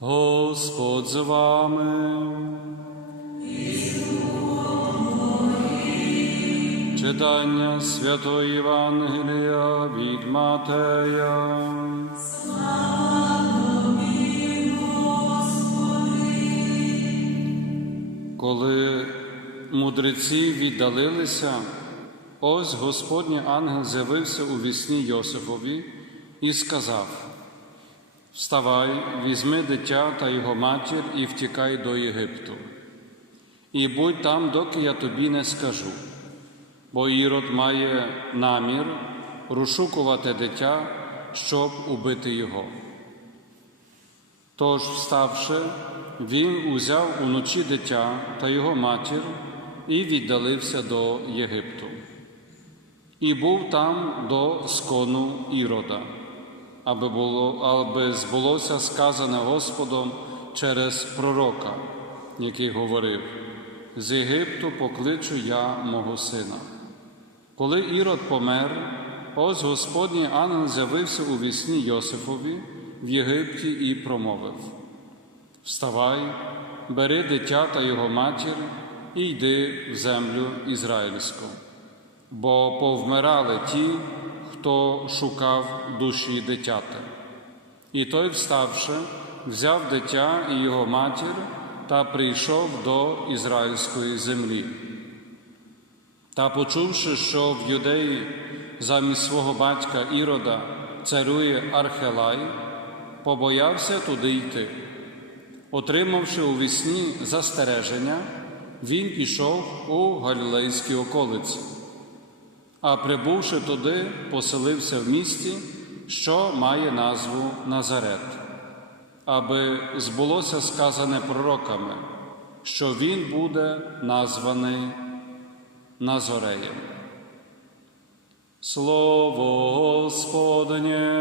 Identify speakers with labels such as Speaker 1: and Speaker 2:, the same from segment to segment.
Speaker 1: Господь з вами. Читання Святої Євангелія від Матея. Коли мудреці віддалилися, ось Господній ангел з'явився у вісні Йосифові і сказав: Вставай, візьми дитя та його матір і втікай до Єгипту. І будь там, доки я тобі не скажу, бо Ірод має намір розшукувати дитя, щоб убити його. Тож, вставши, він узяв уночі дитя та його матір і віддалився до Єгипту. І був там до скону Ірода, аби, було, аби збулося сказане Господом через пророка, який говорив: з Єгипту покличу я мого сина. Коли Ірод помер, ось Господній ангел з'явився у вісні Йосифові в Єгипті і промовив: Вставай, бери дитя та його матір і йди в землю ізраїльську, бо повмирали ті, хто шукав душі дитяти. І той, вставши, взяв дитя і його матір та прийшов до ізраїльської землі. Та, почувши, що в юдеї замість свого батька Ірода царює Архелай, побоявся туди йти. Отримавши у вісні застереження, він пішов у Галілейські околиці, а прибувши туди, поселився в місті, що має назву Назарет, аби збулося сказане пророками, що він буде названий Назореєм. Слово Господнє.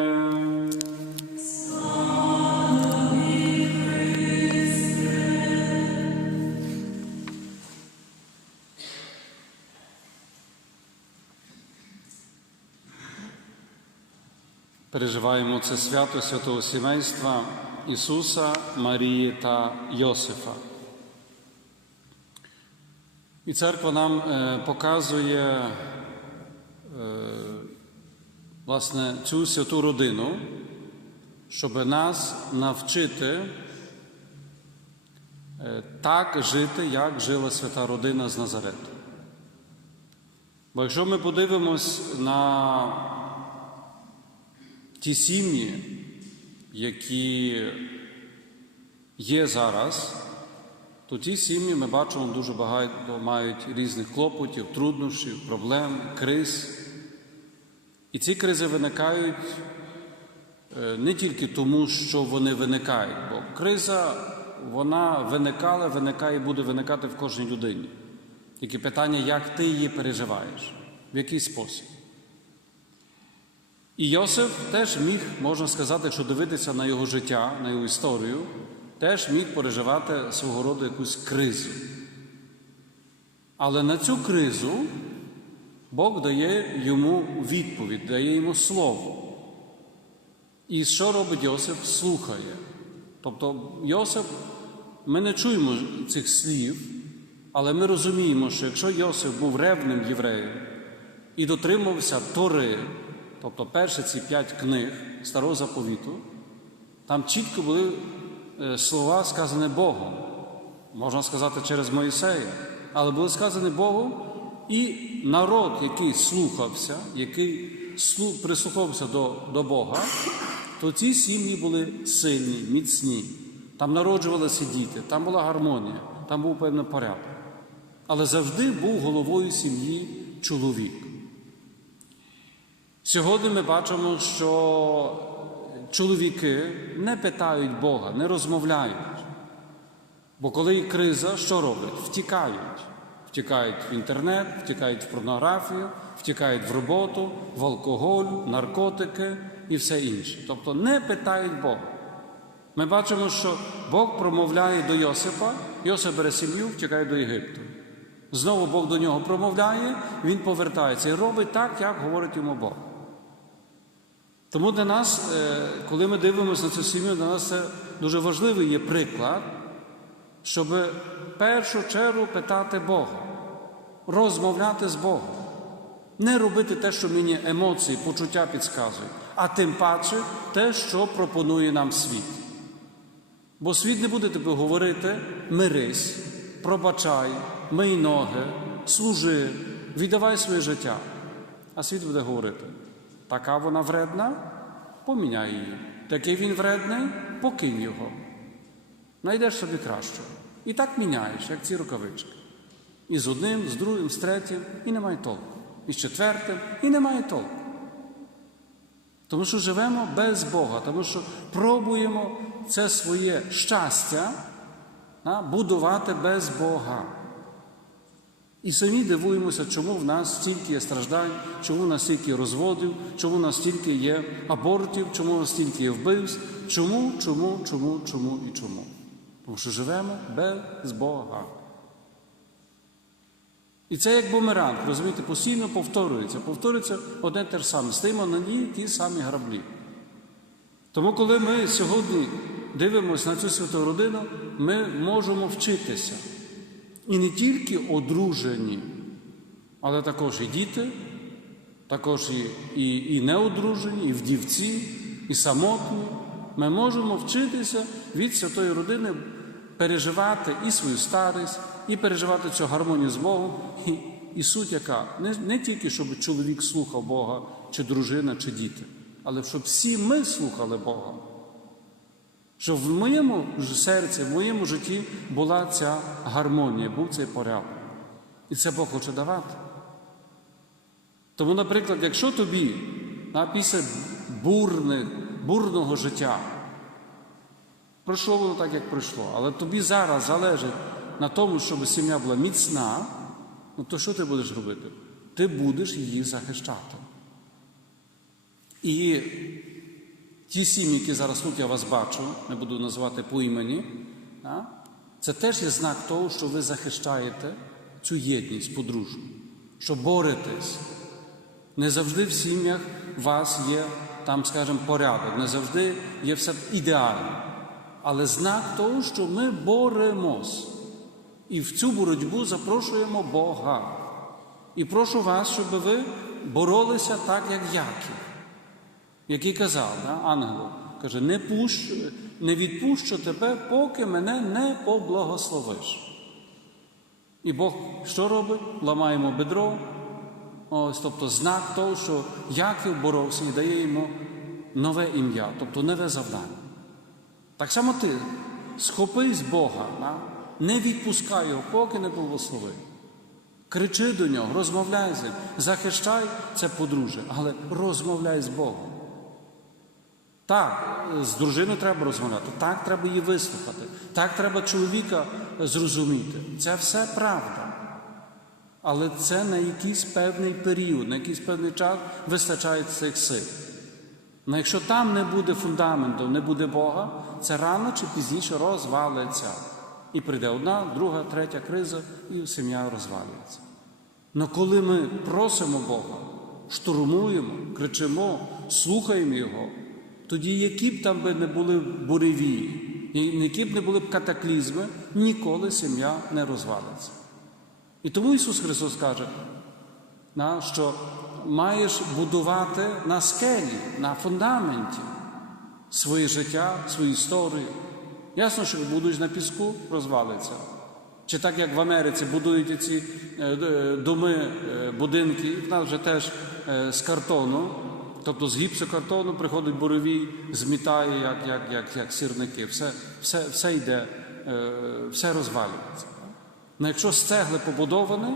Speaker 1: Переживаємо це свято святого сімейства Ісуса, Марії та Йосифа. І церква нам е, показує е, власне цю святу родину, щоб нас навчити е, так жити, як жила свята родина з Назарету. Бо якщо ми подивимось на ті сім'ї, які є зараз, то ті сім'ї ми бачимо дуже багато мають різних клопотів, труднощів, проблем, криз. І ці кризи виникають е, не тільки тому, що вони виникають, бо криза вона виникала, виникає і буде виникати в кожній людині. Тільки питання, як ти її переживаєш, в який спосіб. І Йосиф теж міг, можна сказати, якщо дивитися на його життя, на його історію, теж міг переживати свого роду якусь кризу. Але на цю кризу Бог дає йому відповідь, дає йому слово. І що робить Йосиф? Слухає. Тобто Йосиф, ми не чуємо цих слів, але ми розуміємо, що якщо Йосиф був ревним євреєм і дотримувався Тори, тобто перші ці п'ять книг Старого заповіту, там чітко були е, слова, сказані Богом, можна сказати, через Моїсея, але були сказані Богом, і народ, який слухався, який слу- прислухався до, до Бога, то ці сім'ї були сильні, міцні. Там народжувалися діти, там була гармонія, там був певний порядок. Але завжди був головою сім'ї чоловік. Сьогодні ми бачимо, що чоловіки не питають Бога, не розмовляють. Бо коли є криза, що роблять? Втікають. Втікають в інтернет, втікають в порнографію, втікають в роботу, в алкоголь, наркотики і все інше. Тобто не питають Бога. Ми бачимо, що Бог промовляє до Йосипа, Йосип бере сім'ю, втікає до Єгипту. Знову Бог до нього промовляє, він повертається і робить так, як говорить йому Бог. Тому для нас, е, коли ми дивимося на цю сім'ю, для нас це дуже важливий є приклад, щоб в першу чергу питати Бога, розмовляти з Богом. Не робити те, що мені емоції, почуття підказують, а тим паче те, що пропонує нам світ. Бо світ не буде тобі говорити мирись, пробачай, мий ноги, служи, віддавай своє життя. А світ буде говорити: така вона вредна, поміняй її. Такий він вредний, покинь його. Найдеш собі кращого. І так міняєш, як ці рукавички. І з одним, з другим, з третім, і немає толку. І з четвертим, і немає толку. Тому що живемо без Бога, тому що пробуємо це своє щастя будувати без Бога. І самі дивуємося, чому в нас стільки є страждань, чому в нас стільки розводів, чому в нас стільки є абортів, чому в нас стільки є вбивств, чому, чому, чому, чому і чому. Тому що живемо без Бога. І це як бумеранг, розумієте, постійно повторюється, повторюється одне те ж саме. Стоїмо на ній ті самі граблі. Тому, коли ми сьогодні дивимося на цю святу родину, ми можемо вчитися. І не тільки одружені, але також і діти, також і, і, і неодружені, і вдівці, і самотні. Ми можемо вчитися від святої родини переживати і свою старість, і переживати цю гармонію з Богом. І, і суть яка не, не тільки, щоб чоловік слухав Бога, чи дружина, чи діти, але щоб всі ми слухали Бога. Щоб в моєму серці, в моєму житті була ця гармонія, був цей порядок. І це Бог хоче давати. Тому, наприклад, якщо тобі а, після бурних, бурного життя пройшло воно так, як пройшло, але тобі зараз залежить на тому, щоб сім'я була міцна, ну то що ти будеш робити? Ти будеш її захищати. І ті сім'ї, які зараз тут я вас бачу, не буду називати по імені, це теж є знак того, що ви захищаєте цю єдність подружню, що боретесь. Не завжди в сім'ях у вас є там, скажімо, порядок, не завжди є все ідеально. Але знак того, що ми боремось. І в цю боротьбу запрошуємо Бога. І прошу вас, щоб ви боролися так, як Яків, який казав, да, ангелу, каже, не, пущу, не відпущу тебе, поки мене не поблагословиш. І Бог що робить? Ламаємо бедро. Ось, тобто знак того, що Яків боровся і дає йому нове ім'я, тобто нове завдання. Так само ти схопись Бога, да? не відпускай його, поки не благослови. Кричи до нього, розмовляй з ним, захищай це подружжя, але розмовляй з Богом. Так, з дружиною треба розмовляти, так треба її вислухати, так треба чоловіка зрозуміти. Це все правда. Але це на якийсь певний період, на якийсь певний час вистачає цих сил. Але якщо там не буде фундаменту, не буде Бога, це рано чи пізніше розвалиться. І прийде одна, друга, третя криза, і сім'я розвалюється. Але коли ми просимо Бога, штурмуємо, кричимо, слухаємо Його, тоді які б там би не були буревії, які б не були б катаклізми, ніколи сім'я не розвалиться. І тому Ісус Христос каже, що маєш будувати на скелі, на фундаменті своє життя, свою історію. Ясно, що будуєш на піску, розвалиться. Чи так, як в Америці будують ці доми, будинки, в нас вже теж з картону, тобто з гіпсокартону приходить буровій, змітає, як як, як, як сірники, все все, все йде, все розвалюється. Ну, якщо з цегли побудований,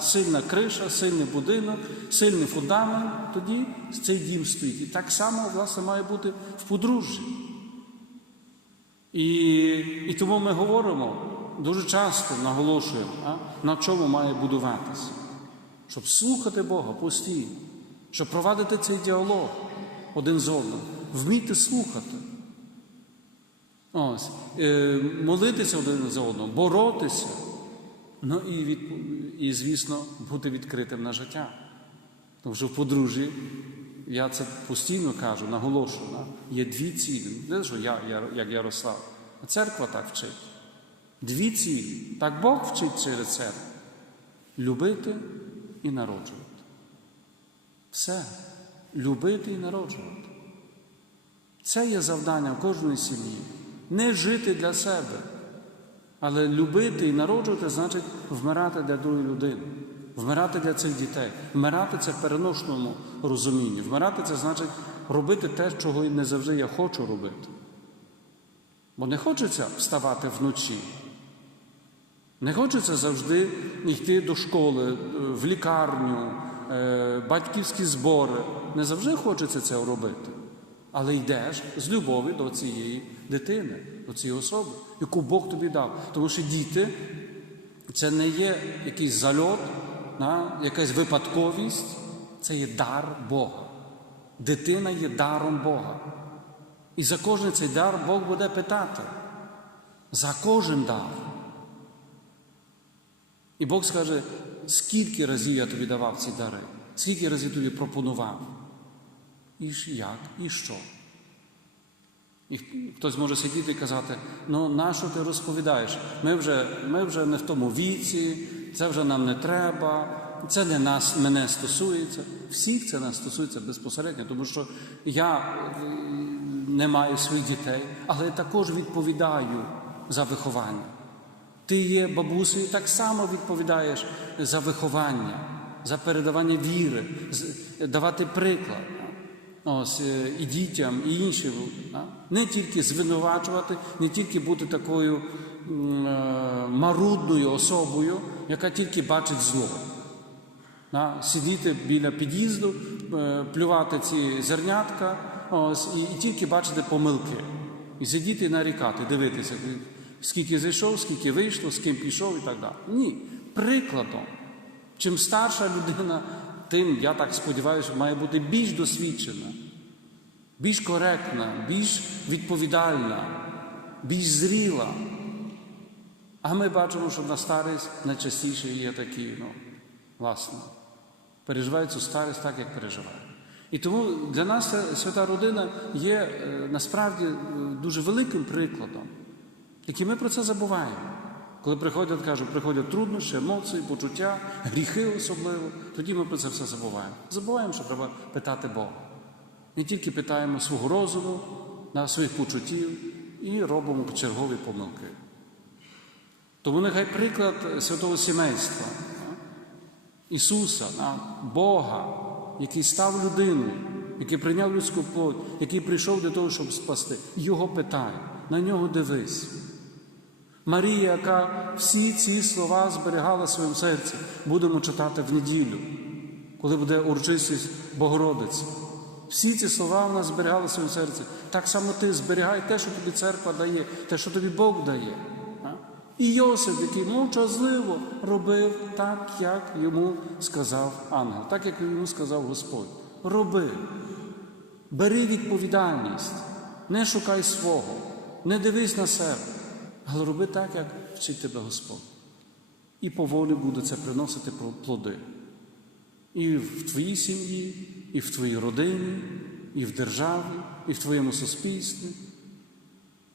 Speaker 1: сильна криша, сильний будинок, сильний фундамент, тоді цей дім стоїть. І так само, власне, має бути в подружжі. І і тому ми говоримо, дуже часто наголошуємо, а, на чому має будуватися. Щоб слухати Бога постійно, щоб провадити цей діалог один з одним, вміти слухати. Ось, е, молитися один за одного, боротися. Ну і, від, і, звісно, бути відкритим на життя. Тому що в подружжі я це постійно кажу, наголошую, є дві цілі. Не що я, я, як Ярослав, а церква так вчить. Дві цілі. Так Бог вчить через церкву. Любити і народжувати. Все. Любити і народжувати. Це є завдання кожної сім'ї. Не жити для себе, але любити і народжувати значить вмирати для другої людини, вмирати для цих дітей. Вмирати це в переносному розумінні. Вмирати це значить робити те, чого не завжди я хочу робити. Бо не хочеться вставати вночі. Не хочеться завжди йти до школи, в лікарню, е, батьківські збори. Не завжди хочеться це робити. Але йдеш з любові до цієї дитини, до цієї особи, яку Бог тобі дав. Тому що діти це не є якийсь зальот, якась випадковість, це є дар Бога. Дитина є даром Бога. І за кожен цей дар Бог буде питати. За кожен дар. І Бог скаже, скільки разів я тобі давав ці дари, скільки разів тобі пропонував. І ж як, і що? І хтось може сидіти і казати, ну нащо ти розповідаєш? Ми вже, ми вже не в тому віці, це вже нам не треба, це не нас, мене стосується. Всіх це нас стосується безпосередньо, тому що я е, не маю своїх дітей, але я також відповідаю за виховання. Ти є бабусею, так само відповідаєш за виховання, за передавання віри, давати приклад. Ось е, і дітям, і іншим. Не тільки звинувачувати, не тільки бути такою е, марудною особою, яка тільки бачить зло. Сидіти біля під'їзду, е, плювати ці зернятка, ось, і, тільки бачити помилки. І сидіти і нарікати, дивитися, скільки зайшов, скільки вийшло, з ким пішов і так далі. Ні. Прикладом. Чим старша людина, тим, я так сподіваюся, має бути більш досвідчена, більш коректна, більш відповідальна, більш зріла. А ми бачимо, що на старість найчастіше є такі, ну, власне, переживають цю старість так, як переживають. І тому для нас свята родина є е, насправді е, дуже великим прикладом, тільки ми про це забуваємо. Коли приходять, кажуть, приходять труднощі, емоції, почуття, гріхи особливо, тоді ми про це все забуваємо. Забуваємо, що треба питати Бога. Не тільки питаємо свого розуму, своїх почуттів і робимо чергові помилки. Тому нехай приклад святого сімейства, Ісуса, Бога, який став людиною, який прийняв людську плоть, який прийшов для того, щоб спасти, його питай, на нього дивись. Марія, яка всі ці слова зберігала в своєму серці, будемо читати в неділю, коли буде урочистість Богородиці. Всі ці слова вона зберігала в своєму серці. Так само ти зберігай те, що тобі церква дає, те, що тобі Бог дає. І Йосип, який мовчазливо робив так, як йому сказав ангел, так як йому сказав Господь. Роби, бери відповідальність, не шукай свого, не дивись на себе, але роби так, як вчить тебе Господь. І поволі буде це приносити плоди. І в твоїй сім'ї, і в твоїй родині, і в державі, і в твоєму суспільстві,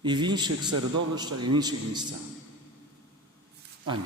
Speaker 1: і в інших середовищах, і в інших місцях. Амінь.